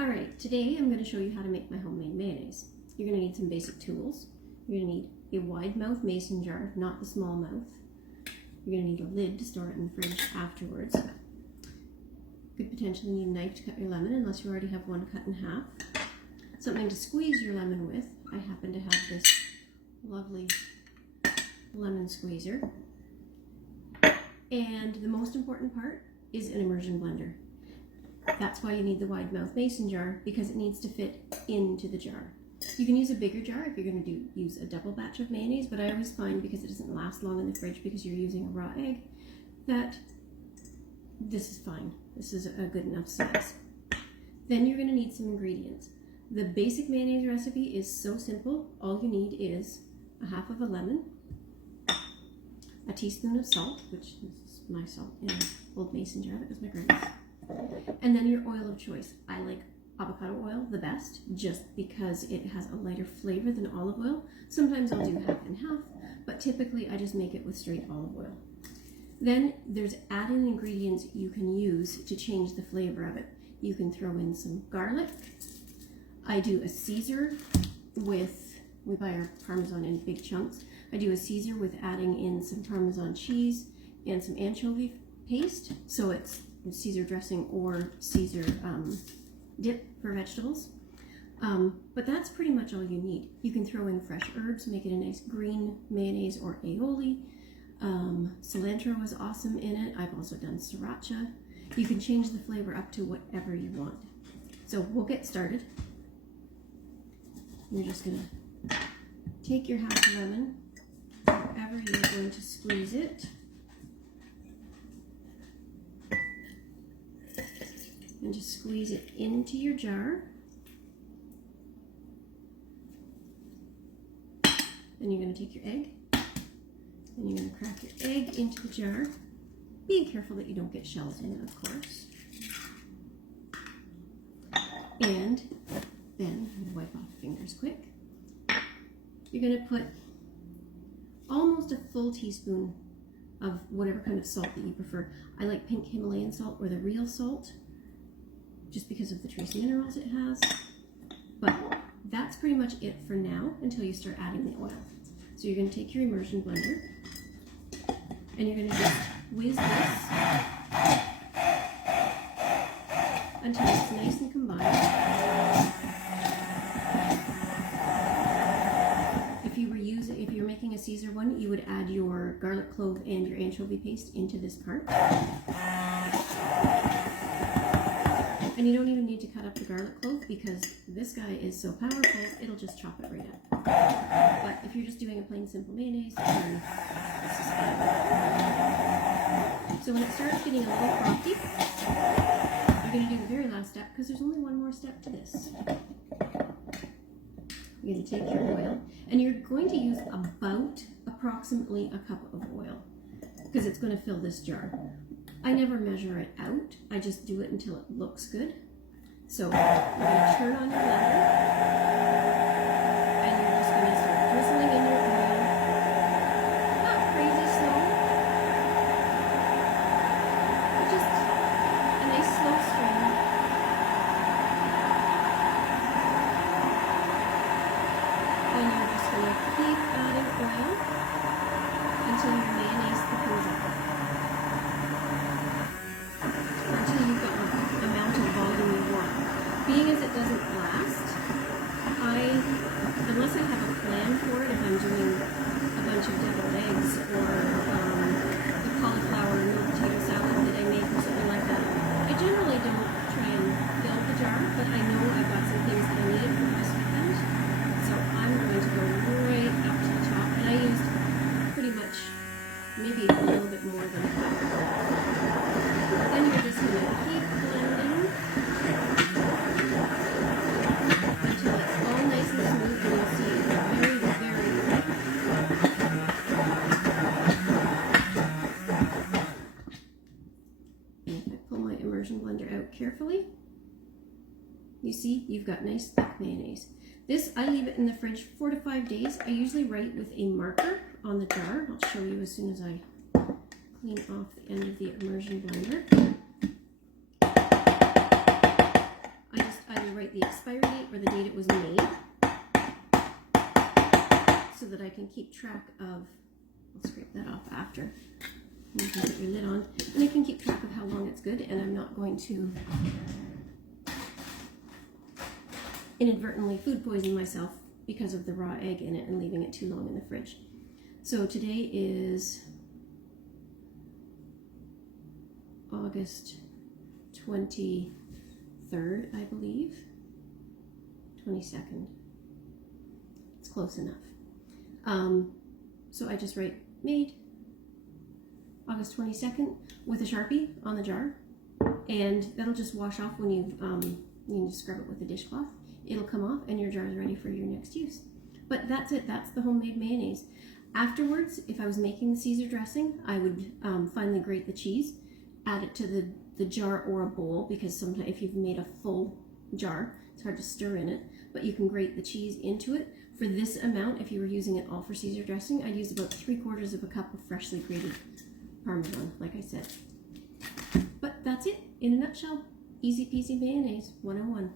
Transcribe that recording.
Alright, today I'm going to show you how to make my homemade mayonnaise. You're going to need some basic tools. You're going to need a wide mouth mason jar, not the small mouth. You're going to need a lid to store it in the fridge afterwards. You could potentially need a knife to cut your lemon unless you already have one cut in half. Something to squeeze your lemon with. I happen to have this lovely lemon squeezer. And the most important part is an immersion blender. That's why you need the wide mouth mason jar, because it needs to fit into the jar. You can use a bigger jar if you're going to use a double batch of mayonnaise, but I always find, because it doesn't last long in the fridge because you're using a raw egg, that this is fine. This is a good enough size. Then you're going to need some ingredients. The basic mayonnaise recipe is so simple. All you need is a half of a lemon, a teaspoon of salt, which is my salt in an old mason jar. That was my grandma's. And then your oil of choice. I like avocado oil the best, just because it has a lighter flavor than olive oil. Sometimes I'll do half and half, but typically I just make it with straight olive oil. Then there's added ingredients you can use to change the flavor of it. You can throw in some garlic. I do a Caesar with, we buy our Parmesan in big chunks. I do a Caesar with adding in some Parmesan cheese and some anchovy paste, so it's Caesar dressing or Caesar dip for vegetables. But that's pretty much all you need. You can throw in fresh herbs, make it a nice green mayonnaise or aioli. Cilantro is awesome in it. I've also done sriracha. You can change the flavor up to whatever you want. So we'll get started. You're just going to take your half lemon, wherever you're going to squeeze it, and just squeeze it into your jar. Then you're going to take your egg, and you're going to crack your egg into the jar, being careful that you don't get shells in it, of course. And then, I'm going to wipe off the fingers quick. You're going to put almost a full teaspoon of whatever kind of salt that you prefer. I like pink Himalayan salt or the real salt, just because of the trace minerals it has. But that's pretty much it for now until you start adding the oil. So you're going to take your immersion blender and you're going to just whiz this until it's nice and combined. If you're making a Caesar one, you would add your garlic clove and your anchovy paste into this part. And you don't even need to cut up the garlic clove because this guy is so powerful, it'll just chop it right up. But if you're just doing a plain simple mayonnaise, then this is fine. So when it starts getting a little frothy, you're going to do the very last step, because there's only one more step to this. You're going to take your oil, and you're going to use about approximately a cup of oil, because it's going to fill this jar. I never measure it out, I just do it until it looks good. So you're going to turn on your blender, and you're just going to start drizzling in your oil. Not crazy slow, but just a nice slow stream. And you're just going to keep adding oil until your mayonnaise thickens up. Until you've got the amount of volume you want. Being as it doesn't last, unless I have a plan for it, if I'm doing a bunch of deviled eggs or the cauliflower and no potato salad that I make or something like that, I generally don't try and fill the jar, but I know I've got some things that I needed for this weekend, so I'm going to go right up to the top, and I used pretty much maybe a little bit more than a cup. Then you're just going to keep blending until it's all nice and smooth, and you'll see it's very, very thick. And if I pull my immersion blender out carefully, you see you've got nice thick mayonnaise. This, I leave it in the fridge 4 to 5 days. I usually write with a marker on the jar. I'll show you as soon as I clean off the end of the immersion blender. either write the expiry date or the date it was made so that I can keep track of, I'll scrape that off after. You can put your lid on, and I can keep track of how long it's good, and I'm not going to inadvertently food poison myself because of the raw egg in it and leaving it too long in the fridge. So today is August 23rd, I believe. 22nd. It's close enough. So I just write made August 22nd with a Sharpie on the jar, and that'll just wash off when you can just scrub it with a dishcloth. It'll come off and your jar is ready for your next use. But that's it. That's the homemade mayonnaise. Afterwards, if I was making the Caesar dressing, I would finally grate the cheese, add it to the jar or a bowl, because sometimes if you've made a full jar, it's hard to stir in it, but you can grate the cheese into it. For this amount, if you were using it all for Caesar dressing, I'd use about 3/4 of a cup of freshly grated Parmesan, like I said. But that's it, in a nutshell. Easy peasy mayonnaise 101.